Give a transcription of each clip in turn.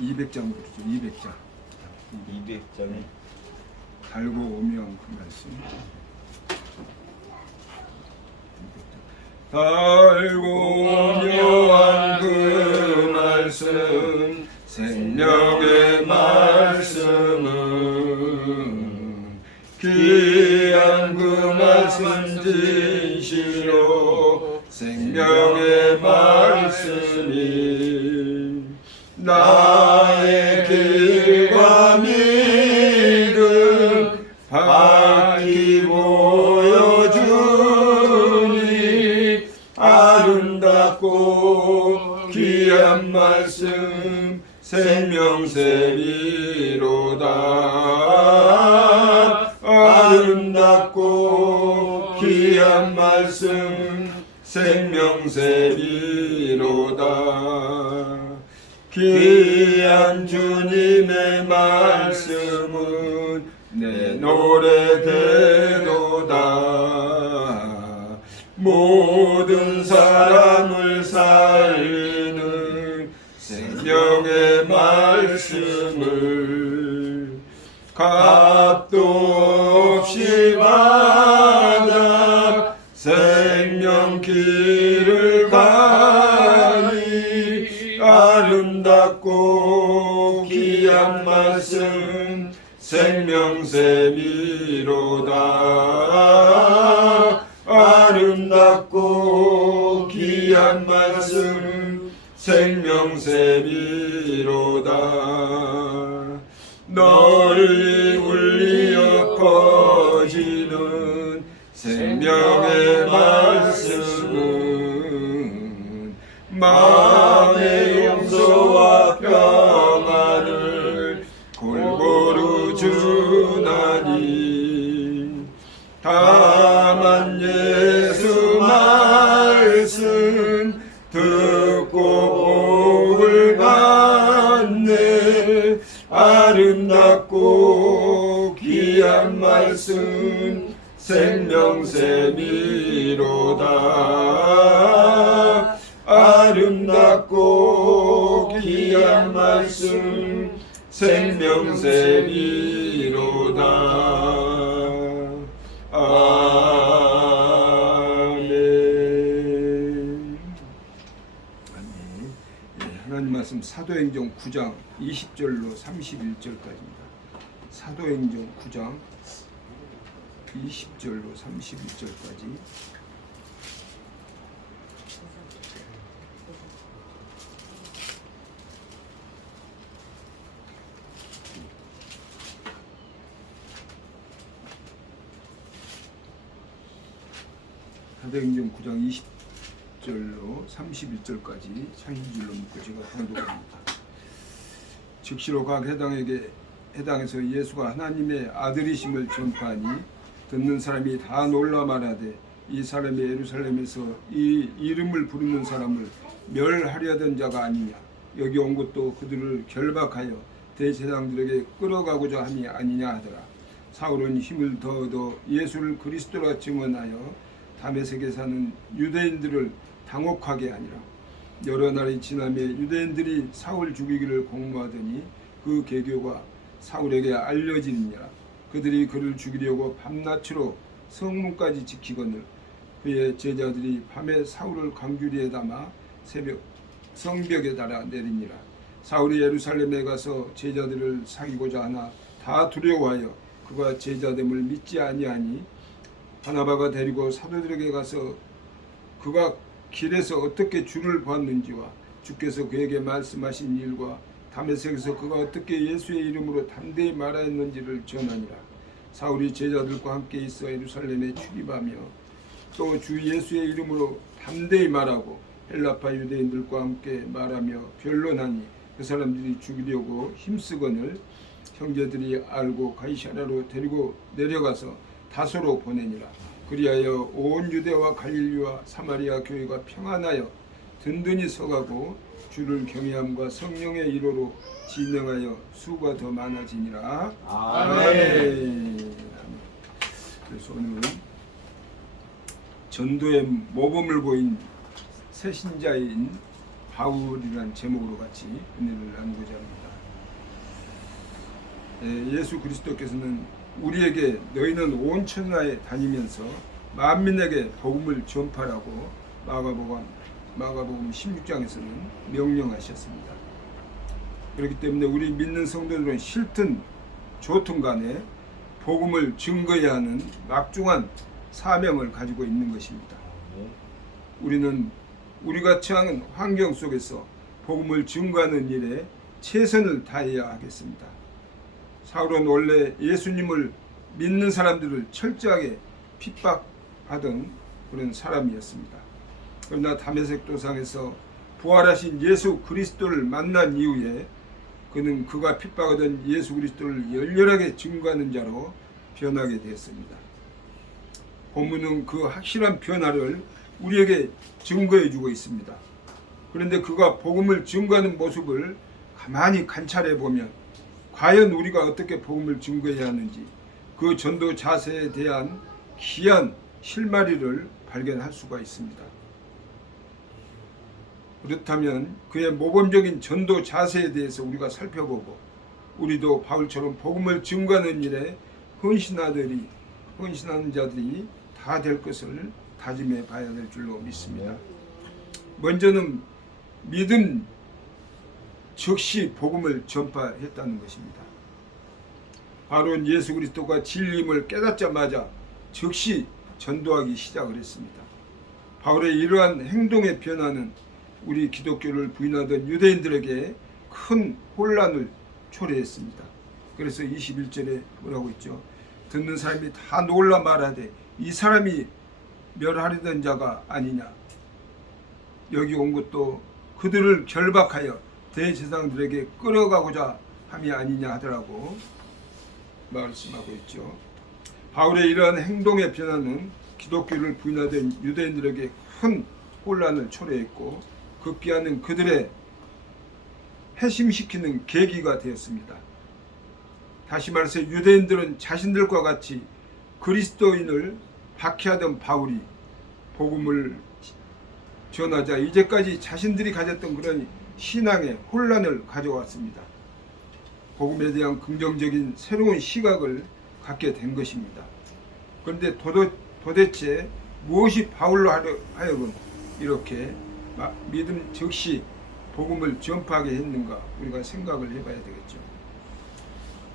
200장 부르죠. 200장. 200장에 달고 오면 그 말씀. 달고 오묘한 그 말씀, 생명의 말씀은 귀한 그 말씀 진실로 생명의 말씀이 나의 길과 믿음 밝히 보여주니 아름답고 귀한 말씀 생명샘이로다. 아름답고 귀한 말씀 생명샘이로다. 귀한 주님의 말씀은 내 노래되도다. 모든 사람을 살리는 생명의 말씀을 값도 없이 받아 생명길을 가니 아름답고 귀한 말씀 생명샘이로다. 아름답고 귀한 말씀 생명샘이로다. 널리 울리어 퍼지는 생명의 말씀은 마음의 용서와 평안을 골고루 주나니 다만 예수 말씀 듣고 복을 받네. 아름답고 귀한 말씀 생명샘이로다. 아름답고 귀한 말씀 생명샘이로다. 아멘. 아멘. 예, 하나님 말씀 사도행전 9장 20절로 31절까지입니다. 사도행전 9장 20절로 31절까지. 사도행전 9장 20절로 31절까지 창의줄로 묶고 제가 봉독합니다. 즉시로 각 해당에서 예수가 하나님의 아들이심을 전파하니 듣는 사람이 다 놀라 말하되 이 사람이 예루살렘에서 이 이름을 부르는 사람을 멸하려던 자가 아니냐. 여기 온 것도 그들을 결박하여 대제사장들에게 끌어가고자 함이 아니냐 하더라. 사울은 힘을 더 얻어 예수를 그리스도라 증언하여 다메섹에 사는 유대인들을 당혹하게 하니라. 여러 날이 지나며 유대인들이 사울 죽이기를 공모하더니 그 계교가 사울에게 알려지니라. 그들이 그를 죽이려고 밤낮으로 성문까지 지키거늘 그의 제자들이 밤에 사울을 강주리에 담아 새벽 성벽에 달아 내리니라. 사울이 예루살렘에 가서 제자들을 사귀고자 하나 다 두려워하여 그가 제자됨을 믿지 아니하니 바나바가 데리고 사도들에게 가서 그가 길에서 어떻게 주를 보았는지와 주께서 그에게 말씀하신 일과 다메섹에서 그가 어떻게 예수의 이름으로 담대히 말하였는지를 전하니라. 사울이 제자들과 함께 있어 예루살렘에 출입하며 또 주 예수의 이름으로 담대히 말하고 헬라파 유대인들과 함께 말하며 변론하니 그 사람들이 죽이려고 힘쓰거늘 형제들이 알고 가이사랴로 데리고 내려가서 다소로 보내니라. 그리하여 온 유대와 갈릴리와 사마리아 교회가 평안하여 든든히 서가고 주를 경외함과 성령의 이로로 진행하여 수가 더 많아지니라. 아멘. 그래서 오늘은 전도의 모범을 보인 새신자인 바울이라는 제목으로 같이 은혜를 나누고자 합니다. 예수 그리스도께서는 우리에게 너희는 온 천하에 다니면서 만민에게 복음을 전파라고 마가복음 16장에서는 명령하셨습니다. 그렇기 때문에 우리 믿는 성도들은 싫든 좋든 간에 복음을 증거해야 하는 막중한 사명을 가지고 있는 것입니다. 우리는 우리가 처한 환경 속에서 복음을 증거하는 일에 최선을 다해야 하겠습니다. 사울은 원래 예수님을 믿는 사람들을 철저하게 핍박하던 그런 사람이었습니다. 그러나 다메섹 도상에서 부활하신 예수 그리스도를 만난 이후에 그는 그가 핍박하던 예수 그리스도를 열렬하게 증거하는 자로 변하게 되었습니다. 본문은 그 확실한 변화를 우리에게 증거해 주고 있습니다. 그런데 그가 복음을 증거하는 모습을 가만히 관찰해 보면 과연 우리가 어떻게 복음을 증거해야 하는지 그 전도 자세에 대한 귀한 실마리를 발견할 수가 있습니다. 그렇다면 그의 모범적인 전도 자세에 대해서 우리가 살펴보고 우리도 바울처럼 복음을 증거하는 일에 헌신하는 자들이 다 될 것을 다짐해 봐야 될 줄로 믿습니다. 먼저는 믿음 즉시 복음을 전파했다는 것입니다. 바울은 예수 그리스도가 진리임을 깨닫자마자 즉시 전도하기 시작을 했습니다. 바울의 이러한 행동의 변화는 우리 기독교를 부인하던 유대인들에게 큰 혼란을 초래했습니다. 그래서 21절에 뭐라고 있죠? 듣는 사람이 다 놀라 말하되 이 사람이 멸하려던 자가 아니냐. 여기 온 것도 그들을 결박하여 대제사장들에게 끌어가고자 함이 아니냐 하더라고 말씀하고 있죠. 바울의 이러한 행동의 변화는 기독교를 부인하던 유대인들에게 큰 혼란을 초래했고 급기야는 그들의 회심시키는 계기가 되었습니다. 다시 말해서 유대인들은 자신들과 같이 그리스도인을 박해하던 바울이 복음을 전하자 이제까지 자신들이 가졌던 그런 신앙의 혼란을 가져왔습니다. 복음에 대한 긍정적인 새로운 시각을 갖게 된 것입니다. 그런데 도대체 무엇이 바울로 하여금 이렇게 믿음 즉시 복음을 전파하게 했는가 우리가 생각을 해봐야 되겠죠.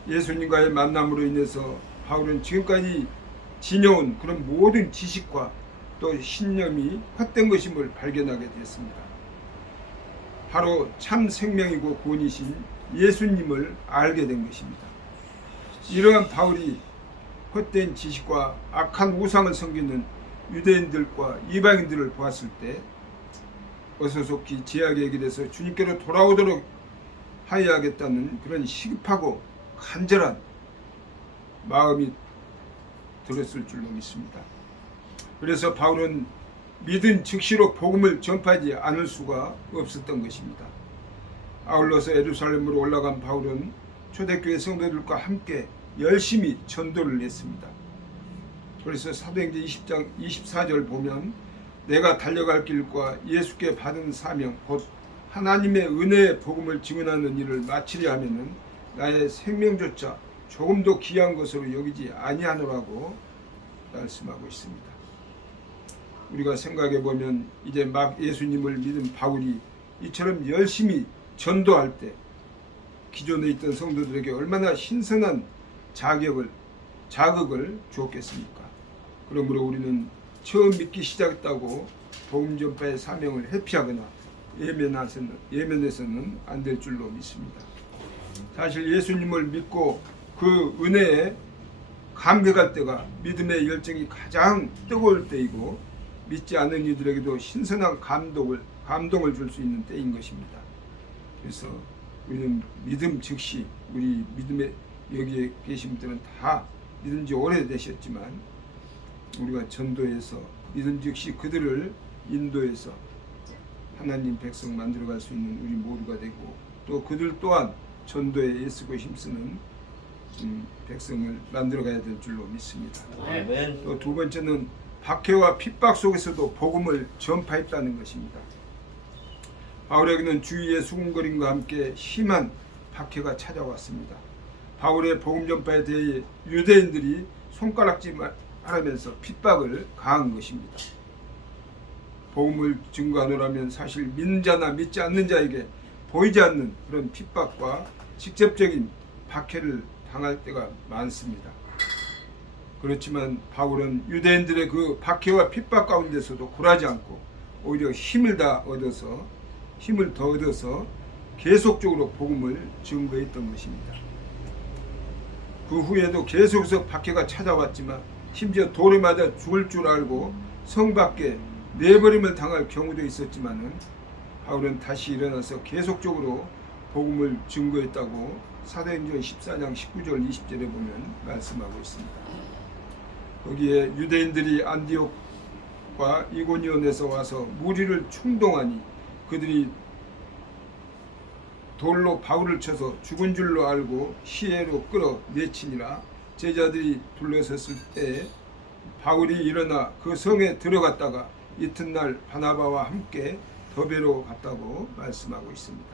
예수님과의 만남으로 인해서 바울은 지금까지 지녀온 그런 모든 지식과 또 신념이 헛된 것임을 발견하게 됐습니다. 바로 참 생명이고 구원이신 예수님을 알게 된 것입니다. 이러한 바울이 헛된 지식과 악한 우상을 섬기는 유대인들과 이방인들을 보았을 때 어서속히 제약의 길에서 주님께로 돌아오도록 하여야겠다는 그런 시급하고 간절한 마음이 들었을 줄로 믿습니다. 그래서 바울은 믿은 즉시로 복음을 전파하지 않을 수가 없었던 것입니다. 아울러서 예루살렘으로 올라간 바울은 초대교회 성도들과 함께 열심히 전도를 했습니다. 그래서 사도행전 20장 24절 보면 내가 달려갈 길과 예수께 받은 사명 곧 하나님의 은혜의 복음을 증언하는 일을 마치려 하면은 나의 생명조차 조금도 귀한 것으로 여기지 아니하노라고 말씀하고 있습니다. 우리가 생각해 보면 이제 막 예수님을 믿은 바울이 이처럼 열심히 전도할 때 기존에 있던 성도들에게 얼마나 신선한 자극을 주었겠습니까? 그러므로 우리는 처음 믿기 시작했다고 복음 전파의 사명을 회피하거나 예면해서는 안 될 줄로 믿습니다. 사실 예수님을 믿고 그 은혜에 감격할 때가 믿음의 열정이 가장 뜨거울 때이고 믿지 않는 이들에게도 신선한 감동을 줄 수 있는 때인 것입니다. 그래서 우리는 믿음 즉시 우리 믿음에 여기에 계신 분들은 다 믿은 지 오래되셨지만 우리가 전도해서 믿음 즉시 그들을 인도해서 하나님 백성 만들어갈 수 있는 우리 모두가 되고 또 그들 또한 전도에 애쓰고 힘쓰는 백성을 만들어가야 될 줄로 믿습니다. 아멘. 또 두 번째는 박해와 핍박 속에서도 복음을 전파했다는 것입니다. 바울에게는 주위의 수군거림과 함께 심한 박해가 찾아왔습니다. 바울의 복음 전파에 대해 유대인들이 손가락질하면서 핍박을 가한 것입니다. 복음을 증거하노라면 사실 믿는 자나 믿지 않는 자에게 보이지 않는 그런 핍박과 직접적인 박해를 당할 때가 많습니다. 그렇지만 바울은 유대인들의 그 박해와 핍박 가운데서도 굴하지 않고 오히려 힘을 더 얻어서 계속적으로 복음을 증거했던 것입니다. 그 후에도 계속해서 박해가 찾아왔지만 심지어 돌에 맞아 죽을 줄 알고 성 밖에 내버림을 당할 경우도 있었지만은 바울은 다시 일어나서 계속적으로 복음을 증거했다고 사도행전 14장 19절 20절에 보면 말씀하고 있습니다. 거기에 유대인들이 안디옥과 이고니온에서 와서 무리를 충동하니 그들이 돌로 바울을 쳐서 죽은 줄로 알고 시해로 끌어 내치니라. 제자들이 둘러섰을 때 바울이 일어나 그 성에 들어갔다가 이튿날 바나바와 함께 더베로 갔다고 말씀하고 있습니다.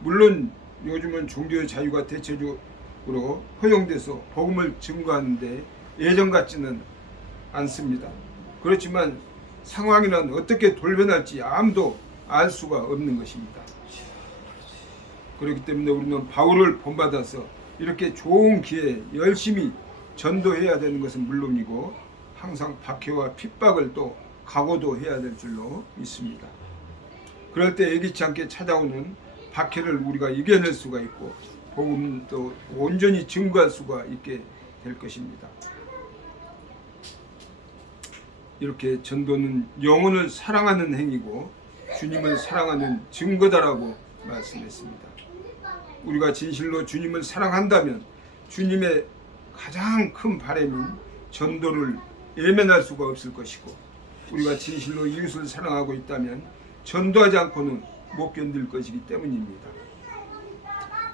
물론 요즘은 종교의 자유가 대체적으로 허용돼서 복음을 증거하는데 예전 같지는 않습니다. 그렇지만 상황이란 어떻게 돌변할지 아무도 알 수가 없는 것입니다. 그렇기 때문에 우리는 바울을 본받아서 이렇게 좋은 기회에 열심히 전도해야 되는 것은 물론이고 항상 박해와 핍박을 또 각오도 해야 될 줄로 믿습니다. 그럴 때 예기치 않게 찾아오는 박해를 우리가 이겨낼 수가 있고 복음도 온전히 증거할 수가 있게 될 것입니다. 이렇게 전도는 영혼을 사랑하는 행위고 주님을 사랑하는 증거다라고 말씀했습니다. 우리가 진실로 주님을 사랑한다면 주님의 가장 큰 바람은 전도를 예면할 수가 없을 것이고 우리가 진실로 이웃을 사랑하고 있다면 전도하지 않고는 못 견딜 것이기 때문입니다.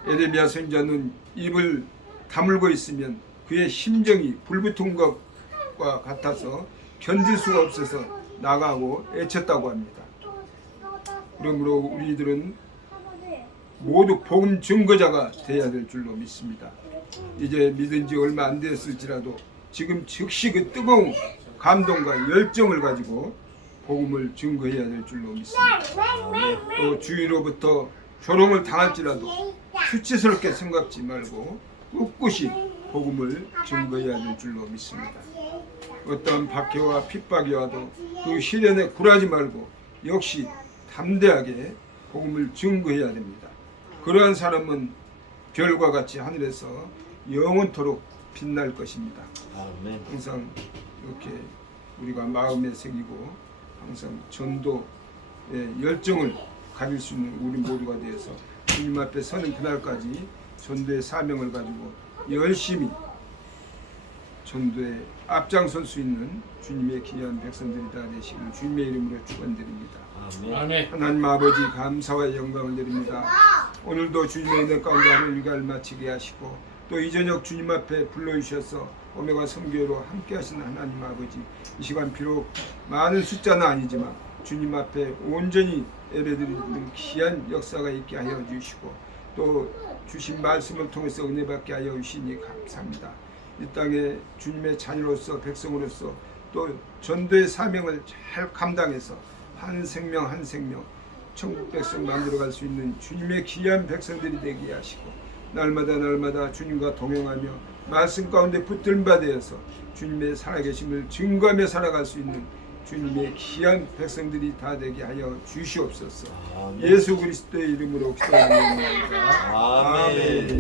에레미야 선지자는 입을 다물고 있으면 그의 심정이 불붙은 것과 같아서 견딜 수가 없어서 나가고 애쳤다고 합니다. 그러므로 우리들은 모두 복음 증거자가 되어야 될 줄로 믿습니다. 이제 믿은 지 얼마 안 됐을지라도 지금 즉시 그 뜨거운 감동과 열정을 가지고 복음을 증거해야 될 줄로 믿습니다. 또 주위로부터 조롱을 당할지라도 수치스럽게 생각지 말고 꿋꿋이 복음을 증거해야 될 줄로 믿습니다. 어떠한 박해와 핍박이 와도 그 시련에 굴하지 말고 역시 담대하게 복음을 증거해야 됩니다. 그러한 사람은 별과 같이 하늘에서 영원토록 빛날 것입니다. 아멘. 항상 이렇게 우리가 마음에 새기고 항상 전도의 열정을 가질 수 있는 우리 모두가 되어서 주님 앞에 서는 그날까지 전도의 사명을 가지고 열심히 전도에 앞장설 수 있는 주님의 귀한 백성들이 다 되시길 주님의 이름으로 축원드립니다. 아멘. 하나님 아버지 감사와 영광을 드립니다. 오늘도 주님의 은혜 가운데 하루 일과를 마치게 하시고 또 이 저녁 주님 앞에 불러주셔서 오메가 선교회로 함께 하시는 하나님 아버지, 이 시간 비록 많은 숫자는 아니지만 주님 앞에 온전히 예배드리는 귀한 역사가 있게 하여 주시고 또 주신 말씀을 통해서 은혜 받게 하여 주시니 감사합니다. 이 땅에 주님의 자녀로서 백성으로서 또 전도의 사명을 잘 감당해서 한 생명 한 생명 천국 백성 만들어갈 수 있는 주님의 귀한 백성들이 되게 하시고 날마다 주님과 동행하며 말씀 가운데 붙들림 받아서 주님의 살아계심을 증거하며 살아갈 수 있는 주님의 귀한 백성들이 다 되게 하여 주시옵소서. 아멘. 예수 그리스도의 이름으로 기도드립니다. 아멘.